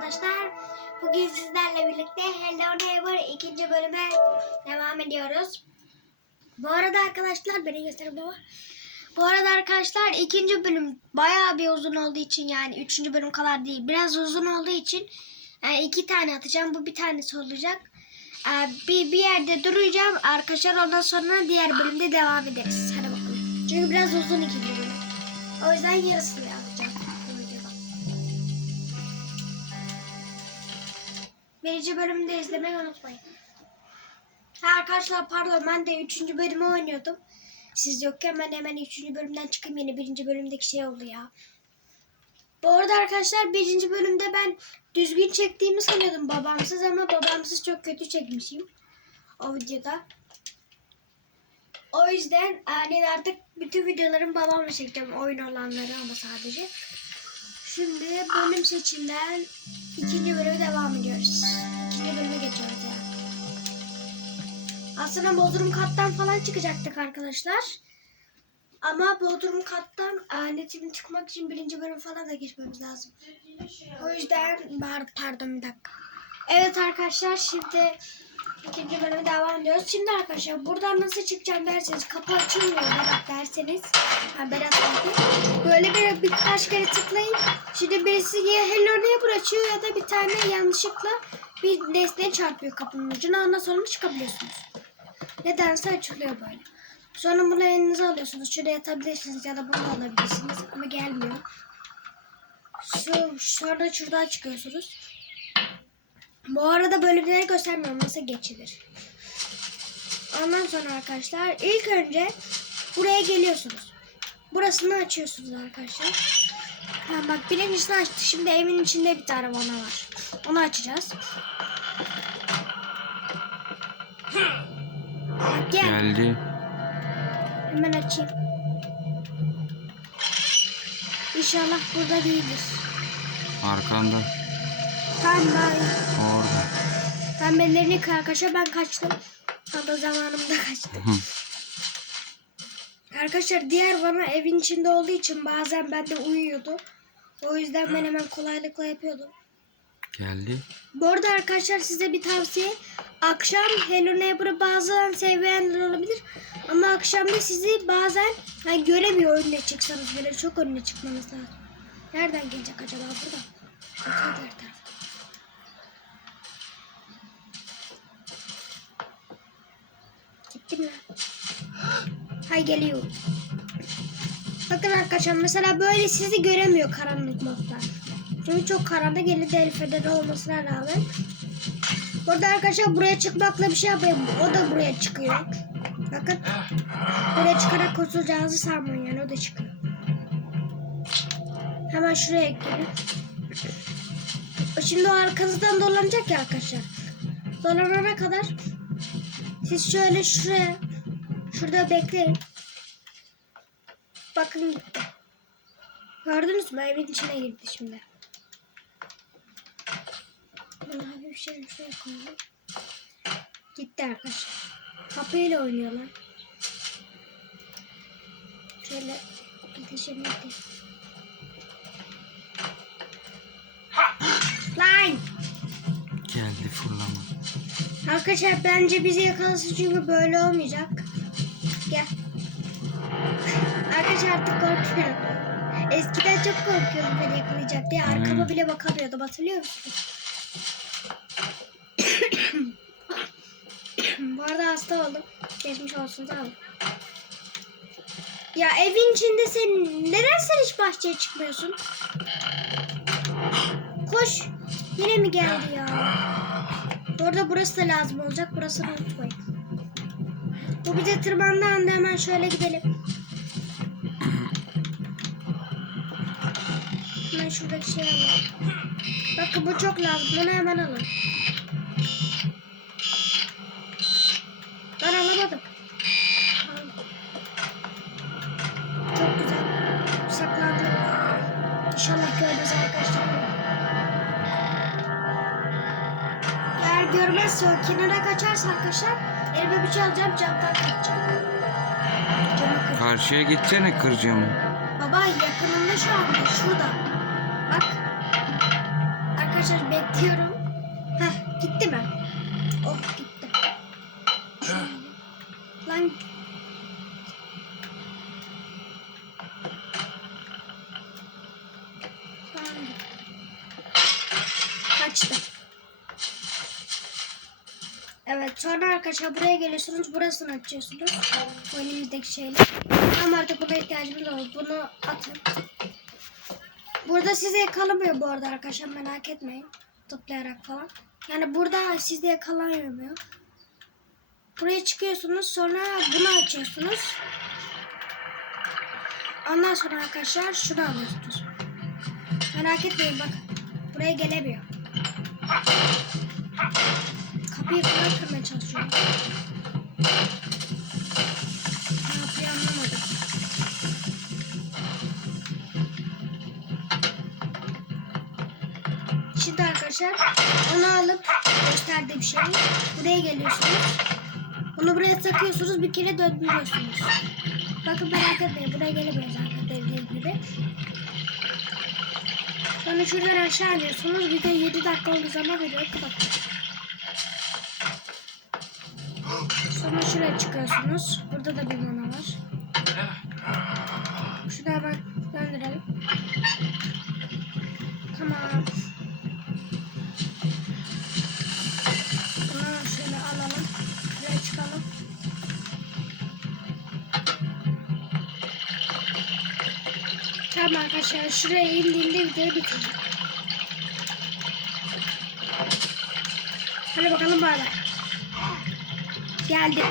arkadaşlar. Bugün sizlerle birlikte Hello Neighbor ikinci bölüme devam ediyoruz. Bu arada arkadaşlar beni gösterin baba. Bu arada arkadaşlar ikinci bölüm bayağı bir uzun olduğu için yani üçüncü bölüm kadar değil. Biraz uzun olduğu için e, iki tane atacağım. Bu bir tanesi olacak. E, Bir, bir yerde duracağım arkadaşlar. Ondan sonra diğer bölümde devam ederiz. Hadi bakalım. Çünkü biraz uzun ikinci bölüm. O yüzden yarısını yapacağım Birinci bölümü de izlemeyi unutmayın. Ha arkadaşlar pardon ben de üçüncü bölümü oynuyordum. Siz yokken ben hemen üçüncü bölümden çıkayım yeni birinci bölümdeki şey oldu ya. Bu arada arkadaşlar birinci bölümde ben düzgün çektiğimi sanıyordum babamsız ama babamsız çok kötü çekmişim o videoda. O yüzden yani artık bütün videolarımı babamla çekeceğim oyun olanları ama sadece. Şimdi bölüm seçimden ikinci bölüme devam ediyoruz. İkinci bölüme geçiyoruz yani. Aslında Bodrum kattan falan çıkacaktık arkadaşlar. Ama Bodrum kattan aletimi çıkmak için birinci bölüm falan da geçmemiz lazım. O yüzden pardon bir dakika. Evet arkadaşlar şimdi ikinci bölüme devam ediyoruz. Şimdi arkadaşlar buradan nasıl çıkacağım derseniz kapı açılmıyor Berat derseniz. Ha, Berat abi. Böyle bir birkaç kere tıklayın. Şimdi birisi ya Hello Neighbor açıyor ya da bir tane yanlışlıkla bir nesne çarpıyor kapının ucuna. Ondan sonra çıkabiliyorsunuz. Nedense açılıyor böyle. Sonra bunu elinize alıyorsunuz. Şuraya yatabilirsiniz ya da bunu alabilirsiniz. Ama gelmiyor. Sonra şuradan çıkıyorsunuz. Bu arada bölümleri göstermiyorum nasıl geçilir. Ondan sonra arkadaşlar ilk önce buraya geliyorsunuz. Burasını açıyorsunuz arkadaşlar. Ha, bak birincisini açtı. Şimdi evin içinde bir tane vana var. Onu açacağız. Bak gel. Geldi. Hemen açayım. İnşallah burada değildir. Arkanda. Tamam ben, Orada. ben bellerini yıkar arkadaşlar ben kaçtım. Tam da zamanımda kaçtım. Hı. Arkadaşlar diğer vana evin içinde olduğu için bazen bende uyuyordu. O yüzden ben hemen kolaylıkla yapıyordum. Geldi. Bu arada arkadaşlar size bir tavsiye. Akşam Hello Neighbor'ı bazen sevmeyenler olabilir. Ama akşam da sizi bazen hani göremiyor önüne çıksanız böyle çok önüne çıkmanız lazım. Nereden gelecek acaba burada? Bakın diğer tarafa. Hay geliyor. Bakın arkadaşlar mesela böyle sizi göremiyor karanlık modda. Çünkü çok karanlık elinde el feneri olmasına rağmen. Burada arkadaşlar buraya çıkmakla bir şey yapayım. O da buraya çıkıyor. Bakın. Buraya çıkarak kurtulacağınızı sanmayın yani o da çıkıyor. Hemen şuraya gelin. Şimdi o arkanızdan dolanacak ya arkadaşlar. Dolanana kadar siz şöyle şuraya şurada bekleyin. Bakın gitti. Gördünüz mü? Evin içine girdi şimdi. Ben hafif şey şuraya koyalım. Gitti arkadaşlar. Kapıyla oynuyorlar. Şöyle gidişim gitti. Lan! Geldi fırlama. Arkadaşlar bence bizi yakalasın çünkü böyle olmayacak. Gel. Arkadaşlar artık korkuyorum. Eskiden çok korkuyordum beni yakalayacak diye. Arkama Hmm. bile bakamıyordum hatırlıyor musun? Bu arada hasta oldum. Geçmiş olsun olun. Ya evin içinde sen neden sen hiç bahçeye çıkmıyorsun? Koş. Yine mi geldi ya? Bu arada burası da lazım olacak. Burasını unutmayın. Bu bize tırmandığı anda hemen şöyle gidelim. Hemen şuradaki şey alalım. Bakın bu çok lazım. Bunu hemen alın. Ben alamadım. Çok güzel. Saklandı. İnşallah görmez arkadaşlar. Görmezse o kenara kaçarsa arkadaşlar elime bir şey alacağım camdan kaçacağım. Camı kır. Karşıya gitsene kıracağım. Baba yakınında şu anda şurada. Bak. Arkadaşlar bekliyorum. Heh gitti mi? Oh gitti. Lan. Kaçtı. Evet sonra arkadaşlar buraya geliyorsunuz. Burasını açıyorsunuz. Bu elimizdeki şeyle. Ama artık buna ihtiyacımız var. Bunu atın. Burada size yakalamıyor bu arada arkadaşlar merak etmeyin. Tıklayarak falan. Yani burada sizde yakalanmıyor. Buraya çıkıyorsunuz sonra bunu açıyorsunuz. Ondan sonra arkadaşlar şunu alıyorsunuz. Merak etmeyin bak. Buraya gelemiyor. Kapıyı falan çalışıyor. Ne yapıyor anlamadım. Şimdi arkadaşlar onu alıp gösterdiğim şey buraya geliyorsunuz. Bunu buraya takıyorsunuz bir kere döndürüyorsunuz. Bakın merak etmeyin buraya gelemiyor zaten dediğim gibi. Sonra şuradan aşağı iniyorsunuz. Bir de 7 dakika olduğu zaman videoyu kapatacağım. Şuraya çıkıyorsunuz. Burada da bir mana var. Şunu hemen döndürelim. Tamam. Bunu şöyle alalım. Şuraya çıkalım. Tamam arkadaşlar şuraya indiğimde videoyu bitireceğim. Hadi bakalım bay bay. Geldim.